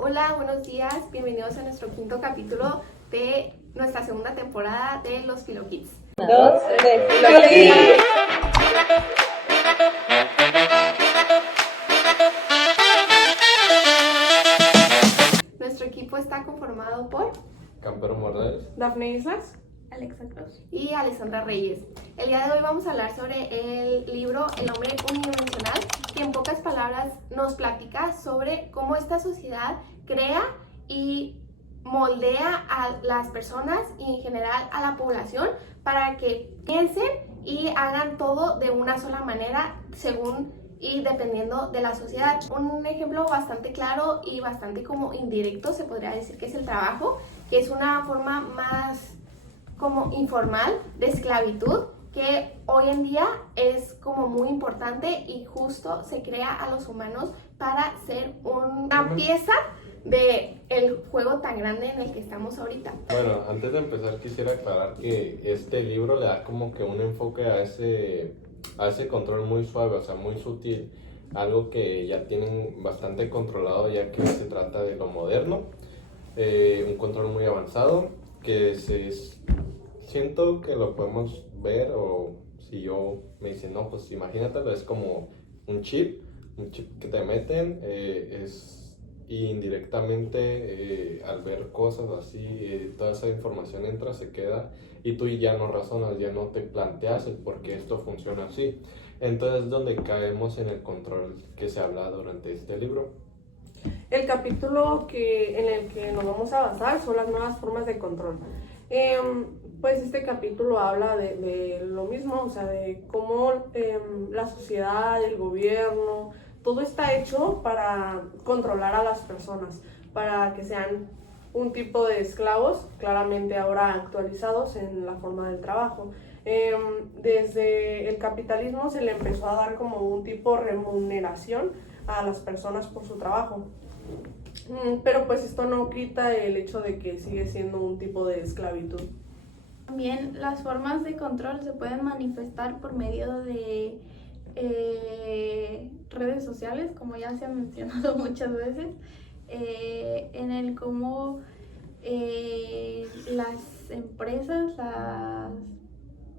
Hola, buenos días, bienvenidos a nuestro quinto capítulo de nuestra segunda temporada de los Filo Kids. Dos de Filo Kids. Nuestro equipo está conformado por Campero Morales, Dafne Islas, Alexa Cruz y Alessandra Reyes. El día de hoy vamos a hablar sobre el libro El hombre unidimensional, que en pocas palabras nos platica sobre cómo esta sociedad crea y moldea a las personas y en general a la población para que piensen y hagan todo de una sola manera según y dependiendo de la sociedad. Un ejemplo bastante claro y bastante como indirecto se podría decir que es el trabajo, que es una forma más como informal de esclavitud que hoy en día es como muy importante y justo se crea a los humanos para ser una pieza de el juego tan grande en el que estamos ahorita. Bueno, antes de empezar quisiera aclarar que este libro le da como que un enfoque a ese control muy suave, o sea, muy sutil, algo que ya tienen bastante controlado ya que se trata de lo moderno, un control muy avanzado que siento que lo podemos ver, o si yo me dicen, no, pues imagínatelo, es como un chip que te meten, y indirectamente al ver cosas así, toda esa información entra, se queda y tú ya no razonas, ya no te planteas el por qué esto funciona así. Entonces es donde caemos en el control que se habla durante este libro. el capítulo en el que nos vamos a basar son las nuevas formas de control. Pues este capítulo habla de lo mismo, o sea, de cómo la sociedad, el gobierno, todo está hecho para controlar a las personas, para que sean un tipo de esclavos, claramente ahora actualizados en la forma del trabajo. Desde el capitalismo se le empezó a dar como un tipo de remuneración a las personas por su trabajo. Pero pues esto no quita el hecho de que sigue siendo un tipo de esclavitud. También las formas de control se pueden manifestar por medio de redes sociales, como ya se ha mencionado muchas veces, en el cómo las empresas, las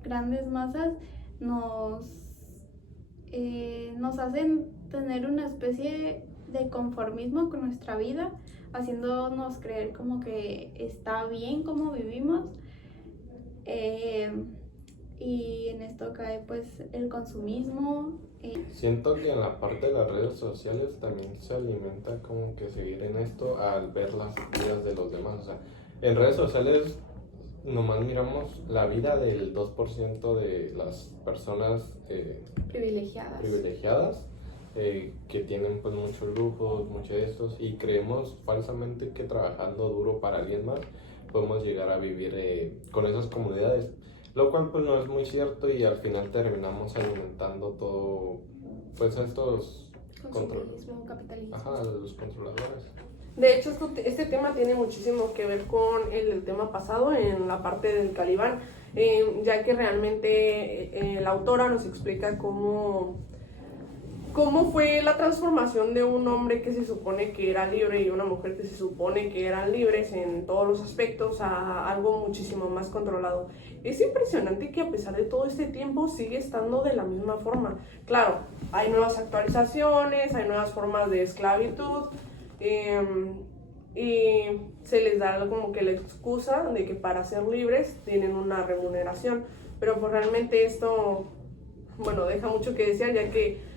grandes masas nos hacen tener una especie de conformismo con nuestra vida, haciéndonos creer como que está bien como vivimos. Y en esto cae pues el consumismo. Siento que en la parte de las redes sociales también se alimenta como que seguir en esto al ver las vidas de los demás. O sea, en redes sociales nomás miramos la vida del 2% de las personas privilegiadas, que tienen pues muchos lujos, muchos de estos, y creemos falsamente que trabajando duro para alguien más podemos llegar a vivir con esas comodidades, lo cual pues no es muy cierto, y al final terminamos alimentando todo pues a estos Consumismo, capitalismo. Ajá, los controladores. De hecho, este tema tiene muchísimo que ver con el tema pasado en la parte del Calibán, ya que realmente la autora nos explica cómo fue la transformación de un hombre que se supone que era libre y una mujer que se supone que eran libres en todos los aspectos a algo muchísimo más controlado. Es impresionante que a pesar de todo este tiempo sigue estando de la misma forma. Claro, hay nuevas actualizaciones, hay nuevas formas de esclavitud, y se les da como que la excusa de que para ser libres tienen una remuneración, pero pues realmente esto, bueno, deja mucho que desear, ya que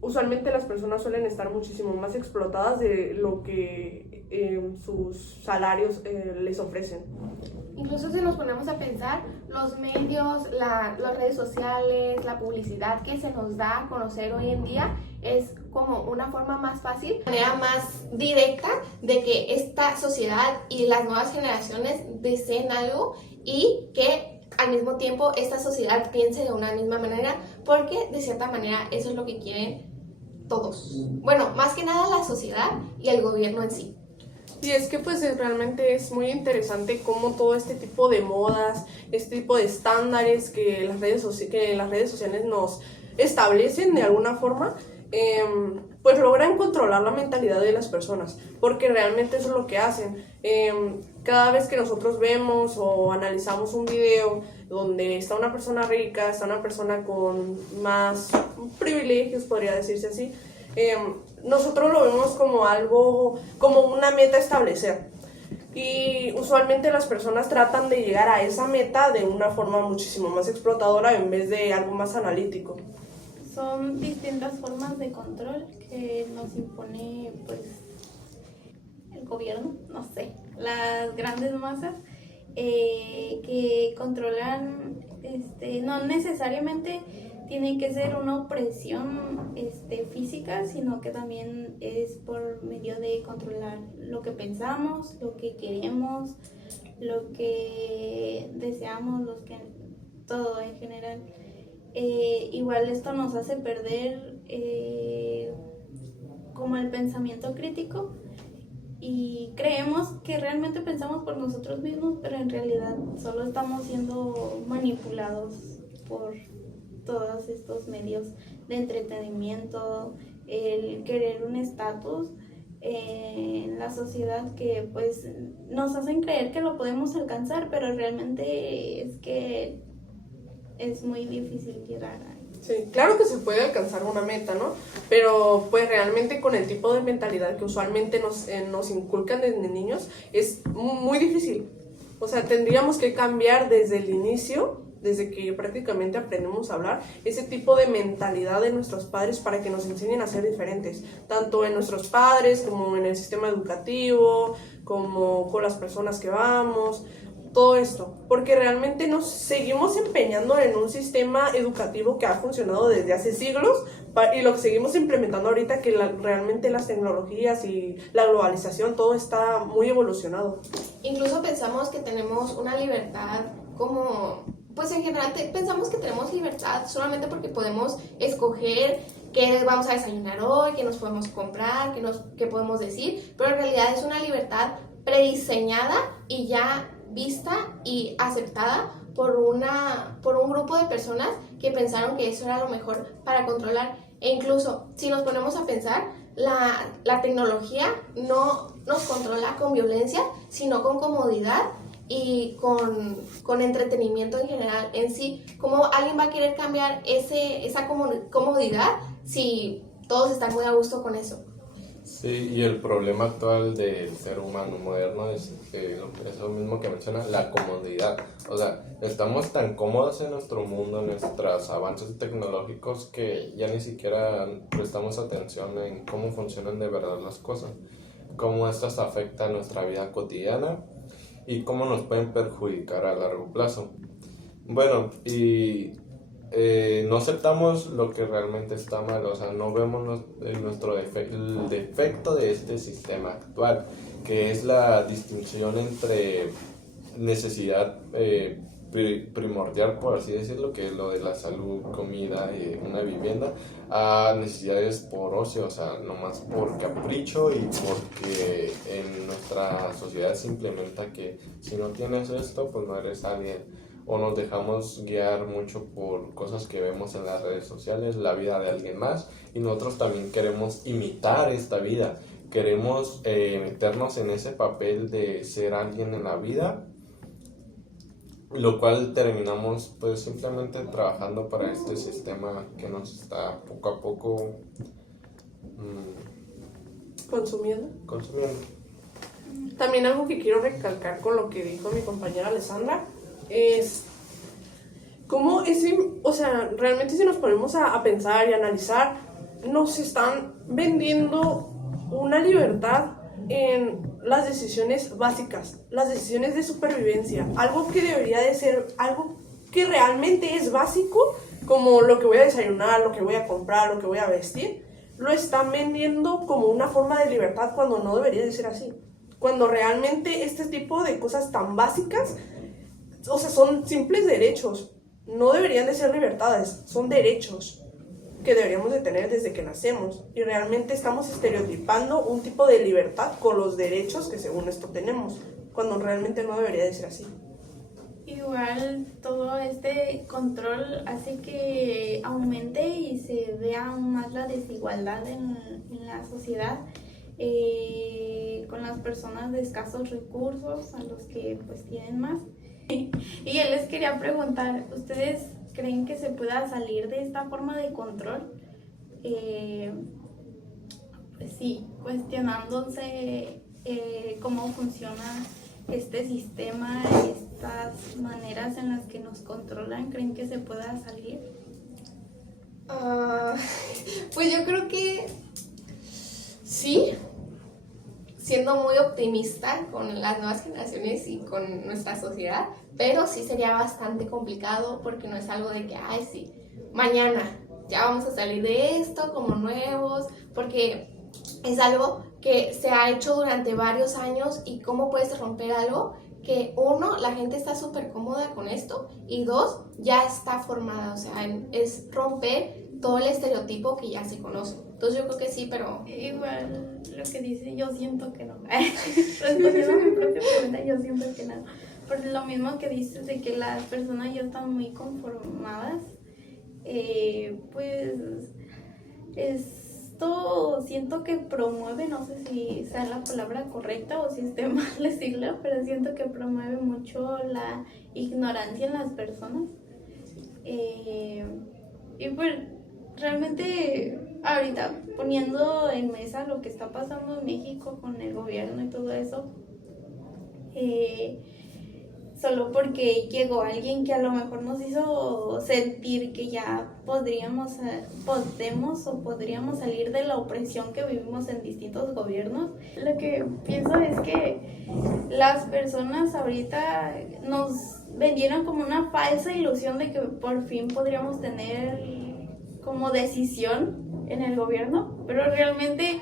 usualmente las personas suelen estar muchísimo más explotadas de lo que sus salarios les ofrecen. Incluso si nos ponemos a pensar, los medios, las redes sociales, la publicidad que se nos da a conocer hoy en día es como una forma más fácil, manera más directa de que esta sociedad y las nuevas generaciones deseen algo y que al mismo tiempo esta sociedad piense de una misma manera, porque de cierta manera eso es lo que quieren todos. Bueno, más que nada la sociedad y el gobierno en sí. Y es que pues realmente es muy interesante cómo todo este tipo de modas, este tipo de estándares que las redes sociales nos establecen de alguna forma, pues logran controlar la mentalidad de las personas, porque realmente eso es lo que hacen. Cada vez que nosotros vemos o analizamos un video donde está una persona rica, está una persona con más privilegios, podría decirse así, nosotros lo vemos como algo, como una meta a establecer. Y usualmente las personas tratan de llegar a esa meta de una forma muchísimo más explotadora en vez de algo más analítico. Son distintas formas de control que nos impone pues el gobierno, no sé, las grandes masas que controlan, no necesariamente tiene que ser una opresión física, sino que también es por medio de controlar lo que pensamos, lo que queremos, lo que deseamos, todo en general. Igual esto nos hace perder como el pensamiento crítico y creemos que realmente pensamos por nosotros mismos, pero en realidad solo estamos siendo manipulados por todos estos medios de entretenimiento, el querer un estatus en la sociedad que pues nos hacen creer que lo podemos alcanzar, pero realmente es que es muy difícil llegar a... Sí, claro que se puede alcanzar una meta, ¿no? Pero pues realmente con el tipo de mentalidad que usualmente nos inculcan desde niños es muy difícil. O sea, tendríamos que cambiar desde el inicio, desde que prácticamente aprendemos a hablar, ese tipo de mentalidad de nuestros padres para que nos enseñen a ser diferentes, tanto en nuestros padres como en el sistema educativo, como con las personas que vamos, todo esto, porque realmente nos seguimos empeñando en un sistema educativo que ha funcionado desde hace siglos y lo que seguimos implementando ahorita que realmente las tecnologías y la globalización, todo está muy evolucionado. Incluso pensamos que tenemos una libertad como... Pues en general pensamos que tenemos libertad solamente porque podemos escoger qué vamos a desayunar hoy, qué nos podemos comprar, qué podemos decir, pero en realidad es una libertad prediseñada y ya vista y aceptada por un grupo de personas que pensaron que eso era lo mejor para controlar. E incluso si nos ponemos a pensar, la tecnología no nos controla con violencia, sino con comodidad y con entretenimiento en general en sí. ¿Cómo alguien va a querer cambiar esa comodidad si todos están muy a gusto con eso? Sí, y el problema actual del ser humano moderno es lo mismo que menciona, la comodidad. O sea, estamos tan cómodos en nuestro mundo, en nuestros avances tecnológicos, que ya ni siquiera prestamos atención en cómo funcionan de verdad las cosas, cómo estas afectan nuestra vida cotidiana y cómo nos pueden perjudicar a largo plazo. Bueno, y no aceptamos lo que realmente está mal, o sea, no vemos el defecto de este sistema actual, que es la distinción entre necesidad primordial, por así decirlo, que es lo de la salud, comida y una vivienda, a necesidades por ocio, o sea, nomás por capricho y porque en nuestra sociedad se implementa que si no tienes esto, pues no eres alguien, o nos dejamos guiar mucho por cosas que vemos en las redes sociales, la vida de alguien más, y nosotros también queremos imitar esta vida, queremos meternos en ese papel de ser alguien en la vida, lo cual terminamos pues simplemente trabajando para este sistema que nos está poco a poco consumiendo. También algo que quiero recalcar con lo que dijo mi compañera Alessandra es cómo realmente si nos ponemos a pensar y analizar, nos están vendiendo una libertad en las decisiones básicas, las decisiones de supervivencia, algo que debería de ser algo que realmente es básico, como lo que voy a desayunar, lo que voy a comprar, lo que voy a vestir, lo están vendiendo como una forma de libertad cuando no debería de ser así, cuando realmente este tipo de cosas tan básicas, o sea, son simples derechos, no deberían de ser libertades, son derechos que deberíamos de tener desde que nacemos, y realmente estamos estereotipando un tipo de libertad con los derechos que según esto tenemos, cuando realmente no debería de ser así. Igual todo este control hace que aumente y se vea aún más la desigualdad en la sociedad, con las personas de escasos recursos a los que pues tienen más. Y yo les quería preguntar, ¿ustedes creen que se pueda salir de esta forma de control? Pues sí, cuestionándose cómo funciona este sistema, estas maneras en las que nos controlan. ¿Creen que se pueda salir? Pues yo creo que sí, siendo muy optimista con las nuevas generaciones y con nuestra sociedad, pero sí sería bastante complicado porque no es algo de que, ay, sí, mañana ya vamos a salir de esto como nuevos, porque es algo que se ha hecho durante varios años. Y cómo puedes romper algo que, uno, la gente está súper cómoda con esto, y dos, ya está formada, o sea, es romper todo el estereotipo que ya se conoce. Entonces yo creo que sí, pero... Igual lo que dice, yo siento que no. Respondiendo a mi propia pregunta, yo siento que no. Por lo mismo que dices de que las personas ya están muy conformadas, pues esto siento que promueve, no sé si sea la palabra correcta o si esté mal decirlo, pero siento que promueve mucho la ignorancia en las personas. Y pues realmente ahorita poniendo en mesa lo que está pasando en México con el gobierno y todo eso, solo porque llegó alguien que a lo mejor nos hizo sentir que ya podríamos salir de la opresión que vivimos en distintos gobiernos. Lo que pienso es que las personas ahorita nos vendieron como una falsa ilusión de que por fin podríamos tener como decisión en el gobierno, pero realmente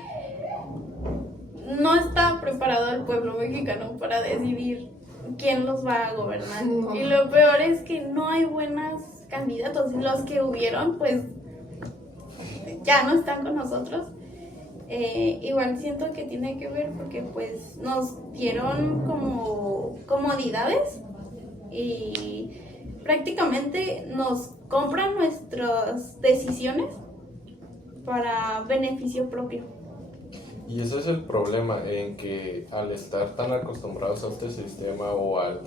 no está preparado el pueblo mexicano para decidir quién los va a gobernar. No. Y lo peor es que no hay buenos candidatos. Los que hubieron, pues ya no están con nosotros. Igual siento que tiene que ver porque pues nos dieron como comodidades y prácticamente nos compran nuestras decisiones para beneficio propio. Y ese es el problema, en que al estar tan acostumbrados a este sistema o al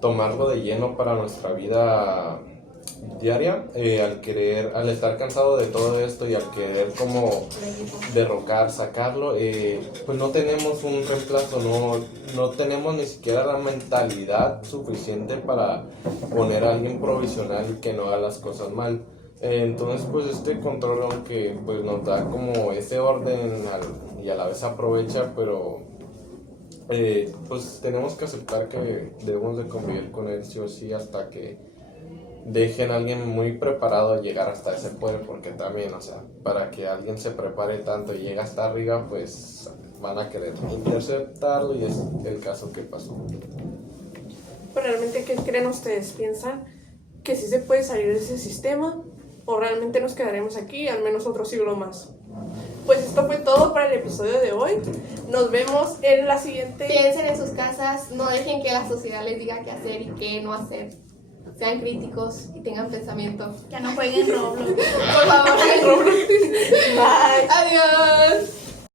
tomarlo de lleno para nuestra vida diaria, al estar cansado de todo esto y al querer como derrocar, sacarlo, pues no tenemos un reemplazo, no tenemos ni siquiera la mentalidad suficiente para poner a alguien provisional y que no haga las cosas mal. Entonces pues este control, aunque pues nos da como ese orden y a la vez aprovecha, pero pues tenemos que aceptar que debemos de convivir con él sí o sí hasta que dejen a alguien muy preparado a llegar hasta ese poder, porque también, o sea, para que alguien se prepare tanto y llegue hasta arriba, pues van a querer interceptarlo, y es el caso que pasó. Pero realmente, ¿qué creen ustedes? ¿Piensan que sí se puede salir de ese sistema? ¿O realmente nos quedaremos aquí al menos otro siglo más? Pues esto fue todo para el episodio de hoy. Nos vemos en la siguiente. Piensen en sus casas, no dejen que la sociedad les diga qué hacer y qué no hacer. Sean críticos y tengan pensamiento. Ya no jueguen Roblox. Por favor. Bye. Adiós.